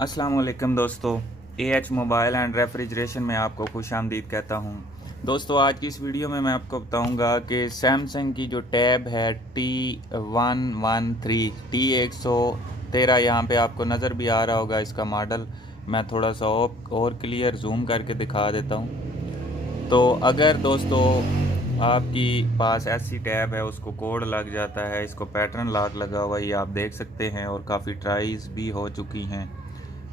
अस्सलाम वालेकुम दोस्तों, AH मोबाइल एंड रेफ्रिजरेशन में आपको खुशामदीद कहता हूँ। दोस्तों, आज की इस वीडियो में मैं आपको बताऊँगा कि सैमसंग की जो टैब है T113 T113, यहाँ पे आपको नज़र भी आ रहा होगा इसका मॉडल। मैं थोड़ा सा और क्लियर जूम करके दिखा देता हूँ। तो अगर दोस्तों आपकी पास ऐसी टैब है, उसको कोड लग जाता है, इसको पैटर्न लॉक लगा हुआ, ये आप देख सकते हैं, और काफ़ी ट्राइज भी हो चुकी हैं,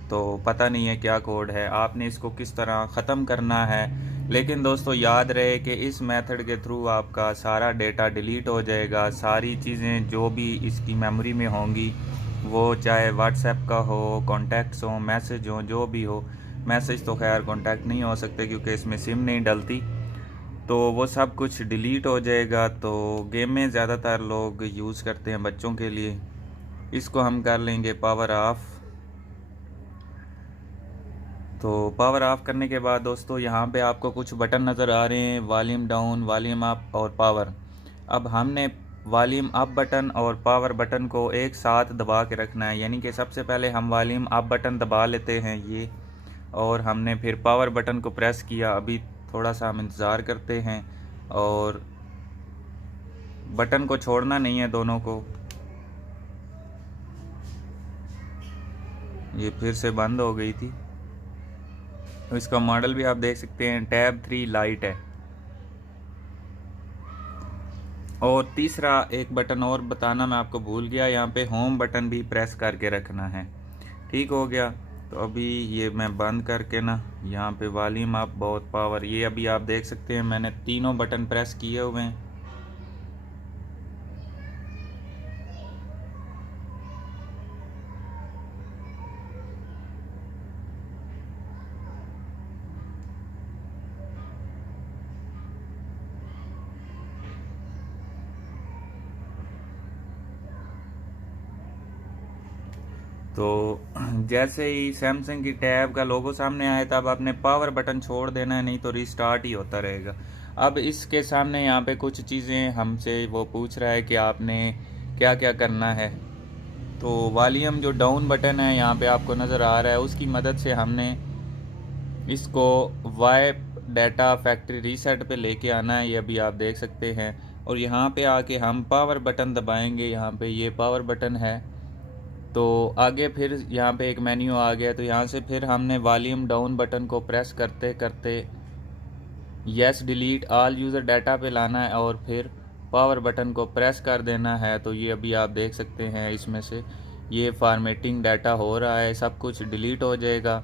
तो पता नहीं है क्या कोड है, आपने इसको किस तरह ख़त्म करना है। लेकिन दोस्तों याद रहे कि इस मेथड के थ्रू आपका सारा डेटा डिलीट हो जाएगा। सारी चीज़ें जो भी इसकी मेमोरी में होंगी, वो चाहे व्हाट्सएप का हो, कॉन्टैक्ट्स हो, मैसेज हो, जो भी हो। मैसेज तो खैर कॉन्टैक्ट नहीं हो सकते क्योंकि इसमें सिम नहीं डलती, तो वो सब कुछ डिलीट हो जाएगा। तो गेम में ज़्यादातर लोग यूज़ करते हैं बच्चों के लिए। इसको हम कर लेंगे पावर ऑफ़। तो पावर ऑफ करने के बाद दोस्तों यहाँ पे आपको कुछ बटन नज़र आ रहे हैं, वॉल्यूम डाउन, वॉल्यूम अप और पावर। अब हमने वॉल्यूम अप बटन और पावर बटन को एक साथ दबा के रखना है, यानी कि सबसे पहले हम वॉल्यूम अप बटन दबा लेते हैं ये, और हमने फिर पावर बटन को प्रेस किया। अभी थोड़ा सा हम इंतज़ार करते हैं, और बटन को छोड़ना नहीं है दोनों को। ये फिर से बंद हो गई थी। तो इसका मॉडल भी आप देख सकते हैं, टैब 3 लाइट है। और तीसरा एक बटन और बताना मैं आपको भूल गया, यहाँ पे होम बटन भी प्रेस करके रखना है। ठीक हो गया। तो अभी ये मैं बंद करके ना, यहाँ पे वॉल्यूम अप, बहुत पावर, ये अभी आप देख सकते हैं मैंने तीनों बटन प्रेस किए हुए हैं। तो जैसे ही सैमसंग की टैब का लोगो सामने आए, तब आपने पावर बटन छोड़ देना है, नहीं तो रिस्टार्ट ही होता रहेगा। अब इसके सामने यहाँ पे कुछ चीज़ें हमसे वो पूछ रहा है कि आपने क्या क्या करना है। तो वॉल्यूम जो डाउन बटन है यहाँ पे आपको नज़र आ रहा है, उसकी मदद से हमने इसको वाइप डाटा फैक्ट्री रीसेट पे लेके आना है। ये अभी आप देख सकते हैं। और यहाँ पे आके हम पावर बटन दबाएंगे। यहाँ पे ये पावर बटन है, तो आगे फिर यहाँ पे एक मेन्यू आ गया। तो यहाँ से फिर हमने वॉल्यूम डाउन बटन को प्रेस करते करते yes delete all user data पे लाना है, और फिर पावर बटन को प्रेस कर देना है। तो ये अभी आप देख सकते हैं, इसमें से ये फॉर्मेटिंग डाटा हो रहा है, सब कुछ डिलीट हो जाएगा।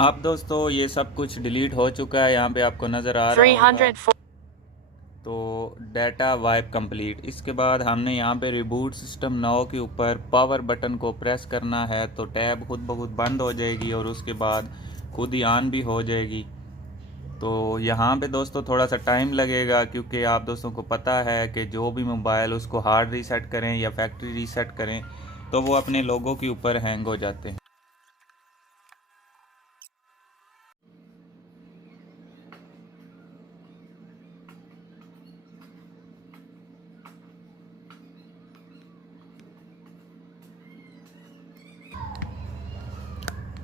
अब दोस्तों ये सब कुछ डिलीट हो चुका है, यहाँ पे आपको नज़र आ रहा होगा। तो डाटा वाइप कंप्लीट। इसके बाद हमने यहाँ पे रिबूट सिस्टम नाउ के ऊपर पावर बटन को प्रेस करना है, तो टैब खुद ब खुद बंद हो जाएगी और उसके बाद खुद ही ऑन भी हो जाएगी। तो यहाँ पे दोस्तों थोड़ा सा टाइम लगेगा, क्योंकि आप दोस्तों को पता है कि जो भी मोबाइल उसको हार्ड रीसेट करें या फैक्ट्री रीसेट करें, तो वो अपने लोगों के ऊपर हैंग हो जाते हैं।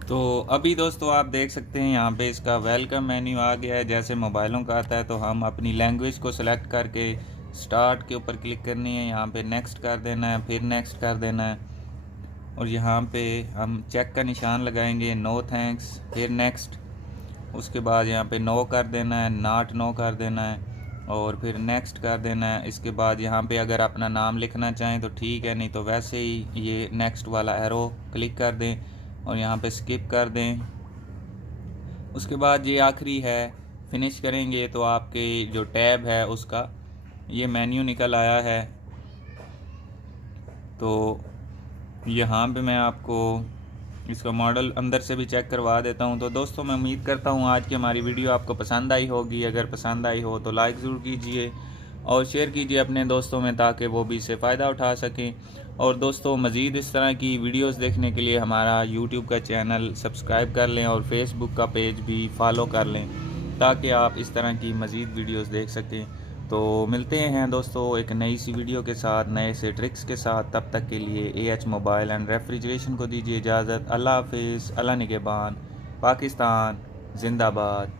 तो अभी दोस्तों आप देख सकते हैं यहाँ पे इसका वेलकम मेन्यू आ गया है, जैसे मोबाइलों का आता है। तो हम अपनी लैंग्वेज को सिलेक्ट करके स्टार्ट के ऊपर क्लिक करनी है, यहाँ पे नेक्स्ट कर देना है, फिर नेक्स्ट कर देना है, और यहाँ पे हम चेक का निशान लगाएंगे, नो थैंक्स, फिर नेक्स्ट। उसके बाद यहाँ पे नो कर देना है, नॉट नो कर देना है, और फिर नेक्स्ट कर देना है। इसके बाद यहाँ पे अगर अपना नाम लिखना चाहें तो ठीक है, नहीं तो वैसे ही ये नेक्स्ट वाला एरो क्लिक कर दें और यहाँ पे स्किप कर दें। उसके बाद ये आखिरी है, फिनिश करेंगे तो आपके जो टैब है उसका ये मेन्यू निकल आया है। तो यहाँ पे मैं आपको इसका मॉडल अंदर से भी चेक करवा देता हूँ। तो दोस्तों मैं उम्मीद करता हूँ आज की हमारी वीडियो आपको पसंद आई होगी। अगर पसंद आई हो तो लाइक ज़रूर कीजिए और शेयर कीजिए अपने दोस्तों में, ताकि वो भी इससे फ़ायदा उठा सकें। और दोस्तों मज़ीद इस तरह की वीडियोस देखने के लिए हमारा यूट्यूब का चैनल सब्सक्राइब कर लें और फेसबुक का पेज भी फॉलो कर लें, ताकि आप इस तरह की मज़ीद वीडियोस देख सकें। तो मिलते हैं दोस्तों एक नई सी वीडियो के साथ, नए से ट्रिक्स के साथ। तब तक के लिए AH मोबाइल एंड रेफ्रिजरेशन को दीजिए इजाज़त। अल्लाह हाफिज़, अल्लाह निगहबान, पाकिस्तान जिंदाबाद।